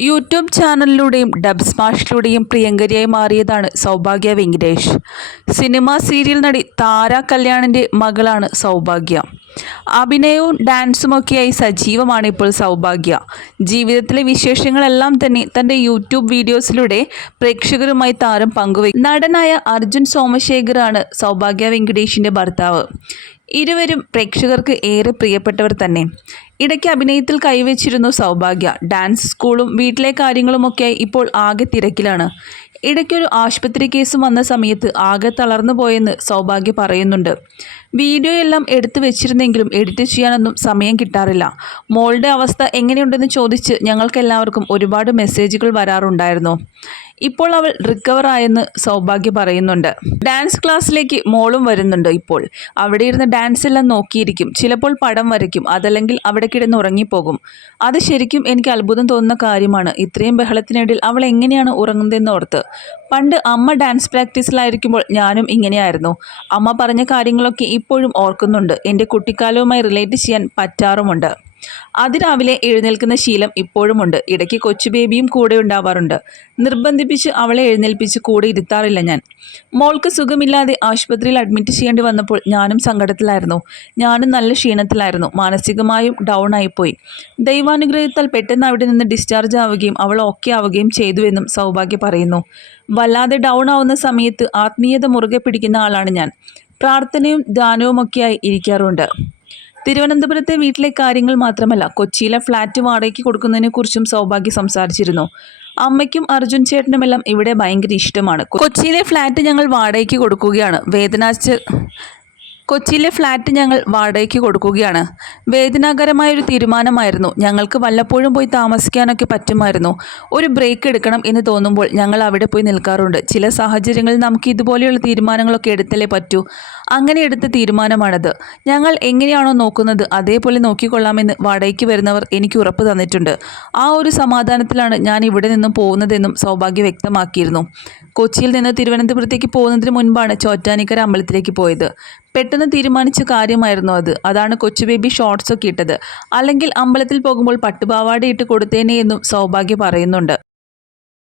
YouTube ചാനലിലൂടെയും dub സ്മാഷിലൂടെയും പ്രിയങ്കരിയായി മാറിയതാണ് സൗഭാഗ്യ വെങ്കിടേഷ്. സിനിമ സീരിയൽ നടി താര കല്യാണിന്റെ മകളാണ് സൗഭാഗ്യ. അഭിനയവും ഡാൻസുമൊക്കെയായി സജീവമാണ് ഇപ്പോൾ സൗഭാഗ്യ. ജീവിതത്തിലെ വിശേഷങ്ങളെല്ലാം തന്നെ തന്റെ യൂട്യൂബ് വീഡിയോസിലൂടെ പ്രേക്ഷകരുമായി താരം പങ്കുവയ്ക്കും നടനായ അർജുൻ സോമശേഖറാണ് സൗഭാഗ്യ വെങ്കിടേഷിന്റെ ഭർത്താവ്. ഇരുവരും പ്രേക്ഷകർക്ക് ഏറെ പ്രിയപ്പെട്ടവർ തന്നെ. ഇടയ്ക്ക് അഭിനയത്തിൽ കൈവച്ചിരുന്നു സൗഭാഗ്യ. ഡാൻസ് സ്കൂളും വീട്ടിലെ കാര്യങ്ങളുമൊക്കെ ഇപ്പോൾ ആകെ തിരക്കിലാണ്. ഇടയ്ക്കൊരു ആശുപത്രി കേസും വന്ന സമയത്ത് ആകെ തളർന്നു പോയെന്ന് സൗഭാഗ്യ പറയുന്നുണ്ട്. വീഡിയോ എല്ലാം എടുത്തു വെച്ചിരുന്നെങ്കിലും എഡിറ്റ് ചെയ്യാനൊന്നും സമയം കിട്ടാറില്ല. മോളുടെ അവസ്ഥ എങ്ങനെയുണ്ടെന്ന് ചോദിച്ച് ഞങ്ങൾക്കെല്ലാവർക്കും ഒരുപാട് മെസ്സേജുകൾ വരാറുണ്ടായിരുന്നു. ഇപ്പോൾ അവൾ റിക്കവർ ആയെന്ന് സൗഭാഗ്യ പറയുന്നുണ്ട്. ഡാൻസ് ക്ലാസ്സിലേക്ക് മോളും വരുന്നുണ്ട് ഇപ്പോൾ. അവിടെ ഇരുന്ന് ഡാൻസ് എല്ലാം നോക്കിയിരിക്കും. ചിലപ്പോൾ പടം വരയ്ക്കും. അതല്ലെങ്കിൽ അവിടെ കിടന്ന് ഉറങ്ങിപ്പോകും. അത് ശരിക്കും എനിക്ക് അത്ഭുതം തോന്നുന്ന കാര്യമാണ്. ഇത്രയും ബഹളത്തിനിടയിൽ അവൾ എങ്ങനെയാണ് ഉറങ്ങുന്നതെന്ന് ഓർത്ത്. പണ്ട് അമ്മ ഡാൻസ് പ്രാക്ടീസിലായിരിക്കുമ്പോൾ ഞാനും ഇങ്ങനെയായിരുന്നു. അമ്മ പറഞ്ഞ കാര്യങ്ങളൊക്കെ ഇപ്പോഴും ഓർക്കുന്നുണ്ട്. എന്റെ കുട്ടിക്കാലവുമായി റിലേറ്റ് ചെയ്യാൻ പറ്റാറുമുണ്ട്. അതിരാവിലെ എഴുന്നേൽക്കുന്ന ശീലം ഇപ്പോഴുമുണ്ട്. ഇടയ്ക്ക് കൊച്ചു ബേബിയും കൂടെ ഉണ്ടാവാറുണ്ട്. നിർബന്ധിപ്പിച്ച് അവളെ എഴുന്നേൽപ്പിച്ച് കൂടെ ഇരുത്താറില്ല ഞാൻ. മോൾക്ക് സുഖമില്ലാതെ ആശുപത്രിയിൽ അഡ്മിറ്റ് ചെയ്യേണ്ടി വന്നപ്പോൾ ഞാനും സങ്കടത്തിലായിരുന്നു. ഞാനും നല്ല ക്ഷീണത്തിലായിരുന്നു. മാനസികമായും ഡൗൺ ആയിപ്പോയി. ദൈവാനുഗ്രഹത്താൽ പെട്ടെന്ന് അവിടെ നിന്ന് ഡിസ്ചാർജ് ആവുകയും അവൾ ഓക്കെ ആവുകയും ചെയ്തുവെന്നും സൗഭാഗ്യ പറയുന്നു. വല്ലാതെ ഡൗൺ ആവുന്ന സമയത്ത് ആത്മീയത മുറുകെ പിടിക്കുന്ന ആളാണ് ഞാൻ. പ്രാർത്ഥനയും ദാനവുമൊക്കെയായി ഇരിക്കാറുണ്ട്. തിരുവനന്തപുരത്തെ വീട്ടിലെ കാര്യങ്ങൾ മാത്രമല്ല കൊച്ചിയിലെ ഫ്ളാറ്റ് വാടകയ്ക്ക് കൊടുക്കുന്നതിനെക്കുറിച്ചും സൗഭാഗ്യ സംസാരിച്ചിരുന്നു. അമ്മയ്ക്കും അർജുൻ ചേട്ടനുമെല്ലാം ഇവിടെ ഭയങ്കര ഇഷ്ടമാണ്. കൊച്ചിയിലെ ഫ്ളാറ്റ് ഞങ്ങൾ വാടകയ്ക്ക് കൊടുക്കുകയാണ്. വേദനാച്ച് കൊച്ചിയിലെ ഫ്ലാറ്റ് ഞങ്ങൾ വാടകയ്ക്ക് കൊടുക്കുകയാണ്. വേദനാകരമായൊരു തീരുമാനമായിരുന്നു. ഞങ്ങൾക്ക് വല്ലപ്പോഴും പോയി താമസിക്കാനൊക്കെ പറ്റുമായിരുന്നു. ഒരു ബ്രേക്ക് എടുക്കണം എന്ന് തോന്നുമ്പോൾ ഞങ്ങൾ അവിടെ പോയി നിൽക്കാറുണ്ട്. ചില സാഹചര്യങ്ങളിൽ നമുക്ക് ഇതുപോലെയുള്ള തീരുമാനങ്ങളൊക്കെ എടുത്തലേ പറ്റൂ. അങ്ങനെ എടുത്ത തീരുമാനമാണത്. ഞങ്ങൾ എങ്ങനെയാണോ നോക്കുന്നത് അതേപോലെ നോക്കിക്കൊള്ളാമെന്ന് വാടകയ്ക്ക് വരുന്നവർ എനിക്ക് ഉറപ്പ് തന്നിട്ടുണ്ട്. ആ ഒരു സമാധാനത്തിലാണ് ഞാൻ ഇവിടെ നിന്നും പോകുന്നതെന്നും സൗഭാഗ്യ വ്യക്തമാക്കിയിരുന്നു. കൊച്ചിയിൽ നിന്ന് തിരുവനന്തപുരത്തേക്ക് പോകുന്നതിന് മുൻപാണ് ചോറ്റാനിക്കര അമ്പലത്തിലേക്ക് പോയത്. പെട്ടെന്ന് തീരുമാനിച്ച കാര്യമായിരുന്നു അത്. അതാണ് കൊച്ചു ബേബി ഷോർട്സൊക്കെ ഇട്ടത്. അല്ലെങ്കിൽ അമ്പലത്തിൽ പോകുമ്പോൾ പട്ടുപാവാട ഇട്ട് കൊടുത്തേനെ എന്നും സൗഭാഗ്യ പറയുന്നുണ്ട്.